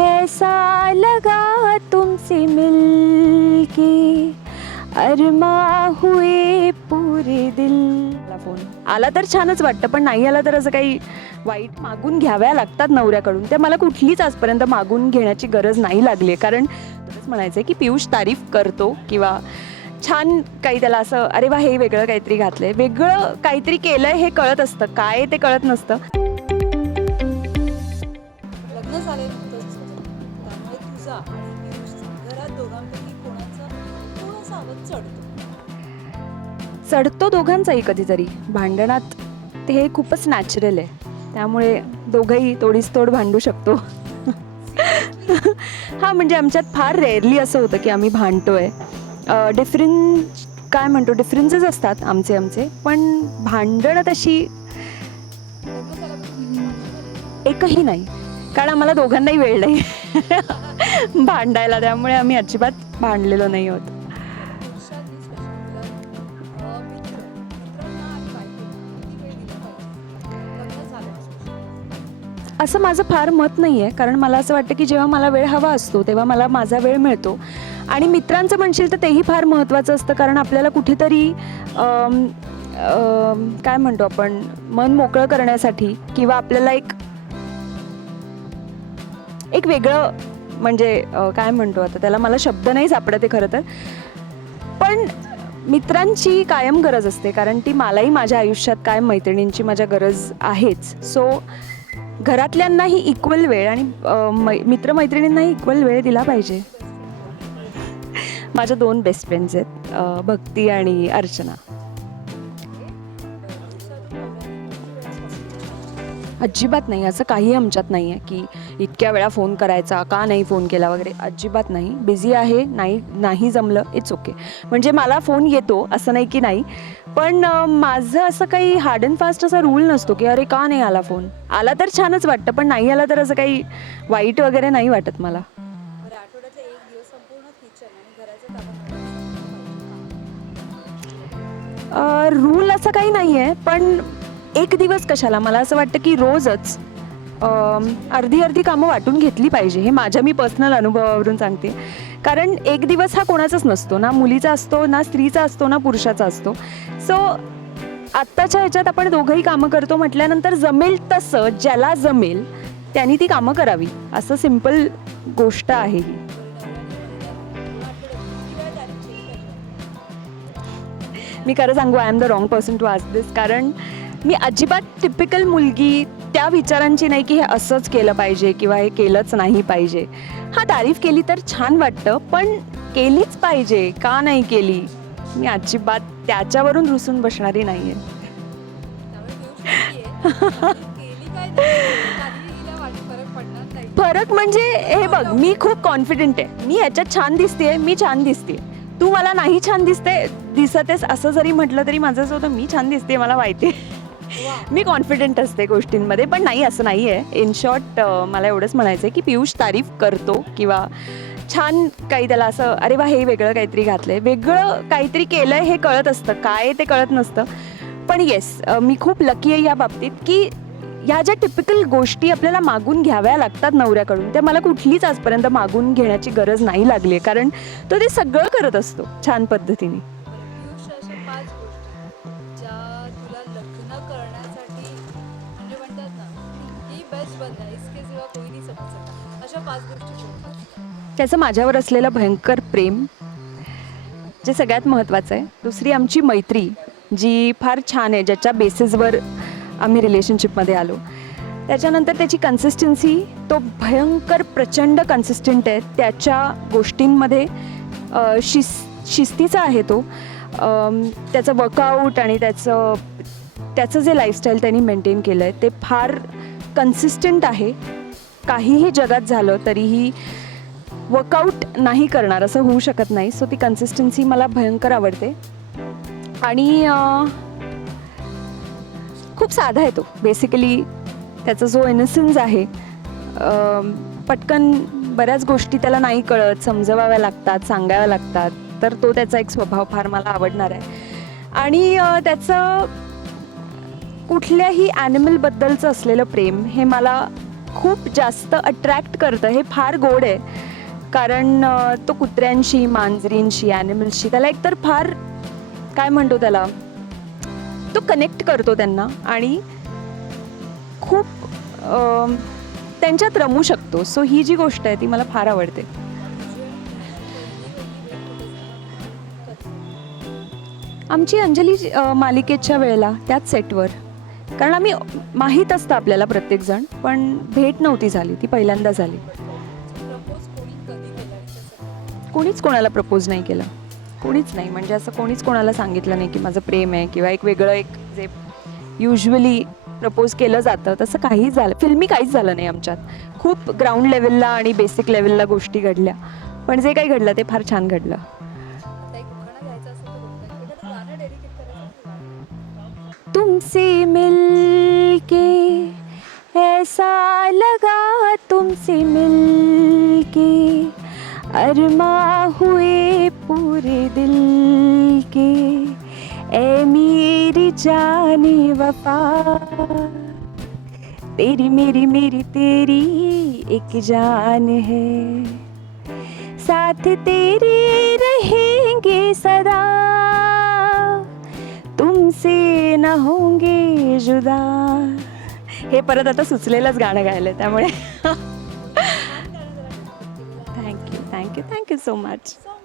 ऐसा लगा तुमसे मिलके अरमा हुए पूरे दिल. फोन आला तर छानच वाटतं, पण नाही आला तर असं काही वाईट मागून घ्याव्या लागतात नवऱ्याकडून. ते मला कुठलीच आजपर्यंत मागून घेण्याची गरज नाही लागली आहे, कारण तुलाच म्हणायचं आहे की पियुष तारीफ करतो किंवा छान काही त्याला असं अरे वा हे वेगळं काहीतरी घातलंय, वेगळं काहीतरी केलंय हे कळत असतं, काय ते कळत नसतं. लग्न झालेलं नुकतंच होतं, त्यामुळे तुझा आणि पियुषचा घरात दोघांपैकी कोणाचा थोडासा आवाज चढतो दोघांचाही कधीतरी भांडणात. ते खूपच नॅचरल आहे, त्यामुळे दोघंही तोडीस तोड भांडू शकतो. हां, म्हणजे आमच्यात फार रेअरली असं होतं की आम्ही भांडतोय. डिफरन्सेस असतात आमचे, पण भांडणं तशी लग्न झाल्यापासून एकही नाही, कारण आम्हाला दोघांनाही वेळ नाही भांडायला, त्यामुळे आम्ही अजिबात भांडलेलो नाही आहोत. पुरुषांनी स्पेशल मित्रांना आणि बायकोला किती वेळ दिला पाहिजे लग्न झाल्यापासून? असं माझं फार मत नाही आहे, कारण मला असं वाटतं की जेव्हा मला वेळ हवा असतो तेव्हा मला माझा वेळ मिळतो. आणि मित्रांचं म्हणशील तर तेही फार महत्त्वाचं असतं, कारण आपल्याला कुठेतरी काय म्हणतो आपण, मन मोकळं करण्यासाठी किंवा आपल्याला एक वेगळं म्हणजे काय म्हणतो आता त्याला, मला शब्द नाही सापडत आहे खरं तर, पण मित्रांची कायम गरज असते, कारण ती मलाही माझ्या आयुष्यात कायम मैत्रिणींची माझ्या गरज आहेच. सो घरातल्यांनाही इक्वल वेळ आणि मित्रमैत्रिणींनाही इक्वल वेळ दिला पाहिजे. माझ्या 2 बेस्ट फ्रेंड्स आहेत, भक्ती आणि अर्चना. अजिबात नाही, असं काही आमच्यात नाही आहे की इतक्या वेळा फोन करायचा, का नाही फोन केला वगैरे, अजिबात नाही. बिझी आहे, नाही जमलं, इट्स ओके. म्हणजे मला फोन येतो असं नाही की नाही, पण माझं असं काही हार्ड अँड फास्ट असा रूल नसतो की अरे का नाही आला फोन. आला तर छानच वाटतं, पण नाही आला तर असं काही वाईट वगैरे नाही वाटत मला. बरं, आठवड्यातले एक दिवस संपूर्ण किचन आणि घराचं रूल असं काही नाही आहे, पण एक दिवस कशाला, मला असं वाटतं की रोजच अर्धी कामं वाटून घेतली पाहिजे. हे माझ्या मी पर्सनल अनुभवावरून सांगते, कारण एक दिवस हा कोणाचाच नसतो, ना मुलीचा असतो, ना स्त्रीचा असतो, ना पुरुषाचा असतो. सो आत्ताच्या ह्याच्यात आपण दोघंही कामं करतो म्हटल्यानंतर जमेल तसं, ज्याला जमेल त्यांनी ती कामं करावी, असं सिम्पल गोष्ट आहे ही. मी खरं सांगू, I am the wrong person to ask this, कारण मी अजिबात टिपिकल मुलगी त्या विचारांची नाही की हे असंच केलं पाहिजे किंवा हे केलंच नाही पाहिजे. हा, तारीफ केली तर छान वाटतं, पण केलीच पाहिजे का नाही केली, मी अजिबात त्याच्यावरून रुसून बसणारी नाही आहे. फरक म्हणजे हे बघ, मी खूप कॉन्फिडेंट आहे, मी ह्याच्यात छान दिसते, मी छान दिसते, तू मला नाही छान दिसतेस असं जरी म्हटलं तरी माझं असं होतं, मी छान दिसते, मला माहिती आहे. मी कॉन्फिडेंट असते गोष्टींमध्ये, पण नाही असं नाही आहे. इन शॉर्ट मला एवढंच म्हणायचं आहे की पियुष तारीफ करतो किंवा छान काही त्याला असं अरे वा हे वेगळं काहीतरी घातलंय, वेगळं काहीतरी केलंय हे कळत असतं, काय ते कळत नसतं. पण येस, मी खूप लकी आहे या बाबतीत की ह्या ज्या टिपिकल गोष्टी आपल्याला मागून घ्याव्या लागतात नवऱ्याकडून, त्या मला कुठलीच आजपर्यंत मागून घेण्याची गरज नाही लागली आहे, कारण तो ते सगळं करत असतो छान पद्धतीने. पियुष, अशा 5 गोष्टी ज्या तुला लग्न करण्यासाठी म्हणजे म्हणतात ना ही बेस्ट बनना इसके सिवा कोई नहीं समझ सकता, अशा 5 गोष्टी कोणत्या? त्याचं माझ्यावर असलेलं भयंकर प्रेम, जे सगळ्यात महत्त्वाचं आहे. दुसरी आमची मैत्री, जी फार छान आहे, ज्याच्या बेसिसवर आम्ही रिलेशनशिपमध्ये आलो. त्याच्यानंतर त्याची कन्सिस्टन्सी, तो भयंकर प्रचंड कन्सिस्टंट आहे त्याच्या गोष्टींमध्ये, शिस्तीचा आहे तो. त्याचं वर्कआउट आणि त्याचं जे लाईफस्टाईल त्यांनी मेंटेन केलं आहे ते फार कन्सिस्टंट आहे. काहीही जगात झालं तरीही वर्कआउट नाही करणार असं होऊ शकत नाही. सो ती कन्सिस्टन्सी मला भयंकर आवडते. आणि खूप साधा आहे तो बेसिकली. त्याचा जो इनोसन्स आहे, पटकन बऱ्याच गोष्टी त्याला नाही कळत, समजवाव्या लागतात, सांगाव्या लागतात, तर तो त्याचा एक स्वभाव फार मला आवडणार आहे. आणि त्याचं कुठल्याही ॲनिमलबद्दलचं असलेलं प्रेम हे मला खूप जास्त अट्रॅक्ट करतं. हे फार गोड आहे कारण तो कुत्र्यांशी, मांजरींशी, ॲनिमल्सशी त्याला एकतर फार काय म्हणतो त्याला, तो कनेक्ट करतो त्यांना आणि खूप त्यांच्यात रमू शकतो. सो ही जी गोष्ट आहे ती मला फार आवडते. आमची अंजली मालिकेच्या वेळेला त्याच सेटवर, कारण आम्ही माहीत असतं आपल्याला प्रत्येकजण, पण भेट नव्हती झाली, ती पहिल्यांदा झाली. प्रपोज कोणी कधी केलं याच्यासाठी? कोणीच कोणाला प्रपोज नाही केलं, कोणीच नाही. म्हणजे असं कोणीच कोणाला सांगितलं नाही की माझं प्रेम आहे किंवा एक वेगळं एक जे युजली प्रपोज केलं जातं तसं काहीच झालं, फिल्मी काहीच झालं नाही आमच्यात. खूप ग्राउंड लेवलला आणि बेसिक लेवलला गोष्टी घडल्या, पण जे काही घडलं ते फार छान घडलं. आता एक उखाणा घ्यायचा असेल तर कोणता? एखादं गाणं डेडिकेट करायचं असेल? तुमसे मिलके ऐसा लगा, तुमसे मिलके अरमा हुए पूरे दिल के, ए मेरी जाने वफा, तेरी मेरी मेरी तेरी एक जान है, साथ तेरे रहेंगे सदा, तुमसे न होंगे जुदा. हे परत आता सुचलेलंच गाणं गायलं त्यामुळे छान गाणं जरा डेडिकेट केलेलं आहे. Thank you thank you thank you so much. So